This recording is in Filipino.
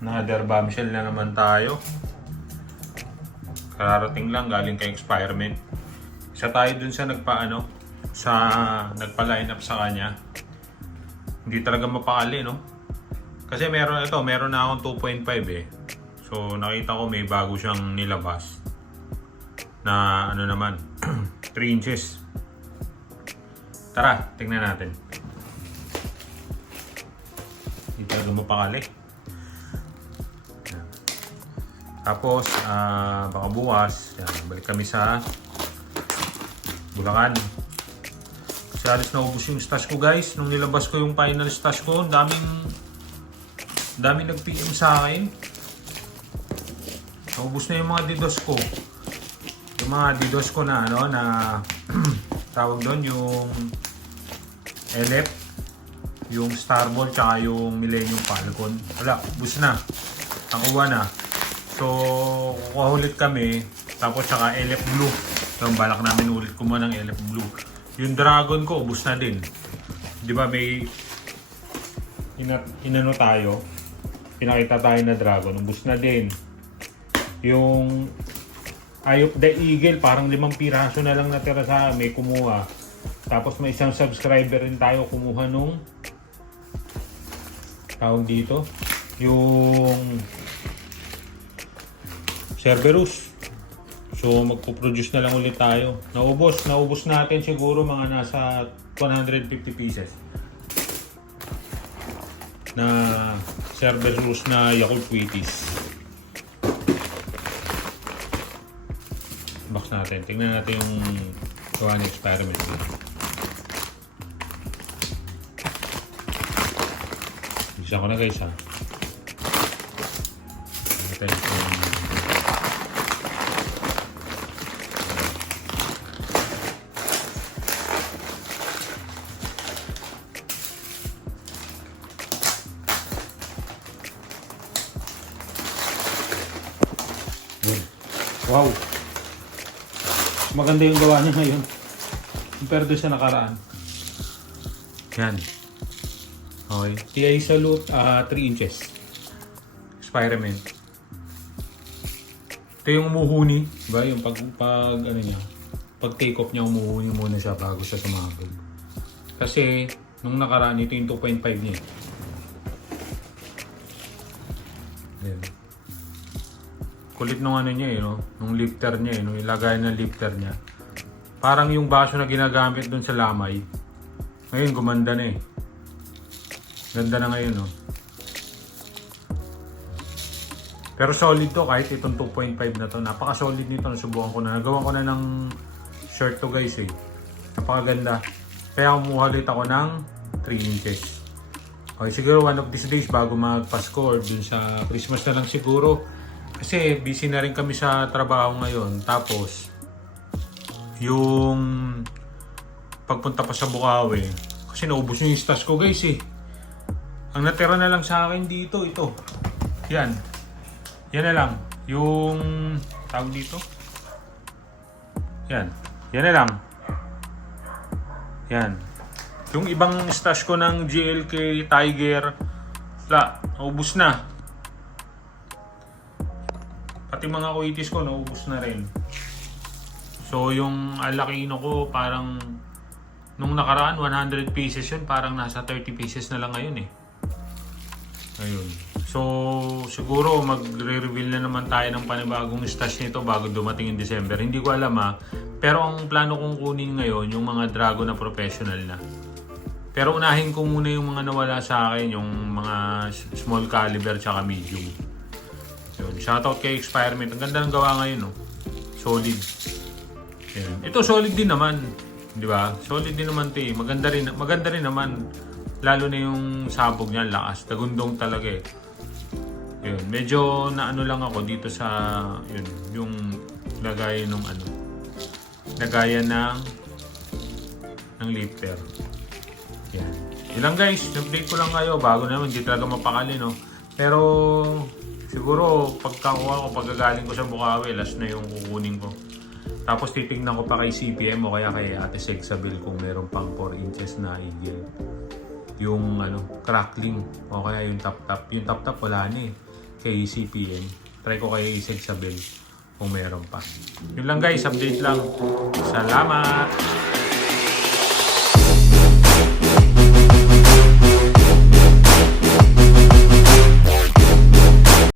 Another bombshell na naman tayo. Kararating lang galing kay Experiment. Isa tayo dun sa nagpa-line up sa kanya. Hindi talaga mapakali, no? Kasi meron na akong 2.5 eh. So nakita ko may bago siyang nilabas na naman 3 inches. Tara, tingnan natin. Hindi talaga mapakali. Tapos baka bukas balik kami sa Bulacan. Kasi alis na ubus yung stash ko, guys. Nung nilabas ko yung final stash ko, daming nag-PM sa akin. Naubos na yung mga DDoS ko. Yung mga DDoS ko na tawag doon yung LF, yung Starball, tsaka yung Millennium Falcon. Wala, ubos na. Nakuha na. So, kukuha ulit kami. Tapos tsaka LF Blue. So, balak namin ulit kumuha ng LF Blue. Yung Dragon ko, ubos na din. Di ba may inano tayo? Pinakita tayo na Dragon. Ubos na din. Yung Eye of the Eagle, parang 5 piraso na lang natira sa may kumuha. Tapos may isang subscriber rin tayo kumuha nung tawag dito, yung Cerberus. So magpo-produce na lang ulit tayo. Naubos natin siguro mga nasa 150 pieces na Cerberus na Yakult Wheaties. Box natin. Tingnan natin yung gawa ng Experiment. Bisa ko na, guys, ha. Natin yung wow! Maganda yung gawa niya ngayon compare doon sa nakaraan. Yan. Okay. TI Salute 3 inches. Experiment. Ito yung umuhuni. Diba? Yung pag take off niya, umuhuni muna siya bago siya sumabog. Kasi nung nakaraan, ito yung 2.5 niya. Yan. Kulit nung niya nung lifter niya nung ilagay ng lifter niya. Parang yung baso na ginagamit doon sa lamay. Ngayon gumanda na eh. Ganda na ngayon Pero solid to kahit itong 2.5 na to. Napaka-solid nito, nasubukan ko na. Nagawa ko na ng shirt to, guys eh. Napakaganda. Kaya kumuha ulit ako ng 3 inches. Okay, siguro one of these days bago magpasko or dun sa Christmas na lang siguro. Kasi busy na rin kami sa trabaho ngayon. Tapos, yung pagpunta pa sa Bukawi, kasi naubos yung stash ko, guys eh. Ang natira na lang sa akin dito, ito. Yan. Yan na lang. Yung, tawag dito. Yan. Yan na lang. Yan. Yung ibang stash ko ng GLK, Tiger, wala. Naubos na. Pati mga kuitis ko, naubos na rin. So, yung Alakino ko, parang nung nakaraan, 100 pieces yun. Parang nasa 30 pieces na lang ngayon eh. Ayun. So, siguro magre-reveal na naman tayo ng panibagong stash nito bago dumating yung December. Hindi ko alam Pero ang plano kong kunin ngayon, yung mga Dragon na professional na. Pero unahin ko muna yung mga nawala sa akin, yung mga small caliber tsaka medium. Yun. Shoutout kay Experiment. Ang ganda ng gawa ngayon, Solid. Yun. Ito solid din naman, 'di ba? Solid din naman 'to. Maganda rin naman. Lalo na yung sabog niya, lakas. Tagundong talaga eh. Yun. Medyo lang ako dito sa yung lagay ng lagayan ng lifter. Yan. Ilang guys, update ko lang kayo bago naman, hindi talaga mapakali Pero siguro pagkakuha ko, pagkagaling ko sa Bukawi, last na yung kukunin ko. Tapos titignan ko pa kay CPM o kaya kay Ate Sexabil kung meron pang 4 inches na eagle. Yung crackling o kaya yung top-top. Yung top-top wala na eh. kay CPM. Try ko kaya isend sa bill kung meron pa. Yun lang guys, update lang. Salamat!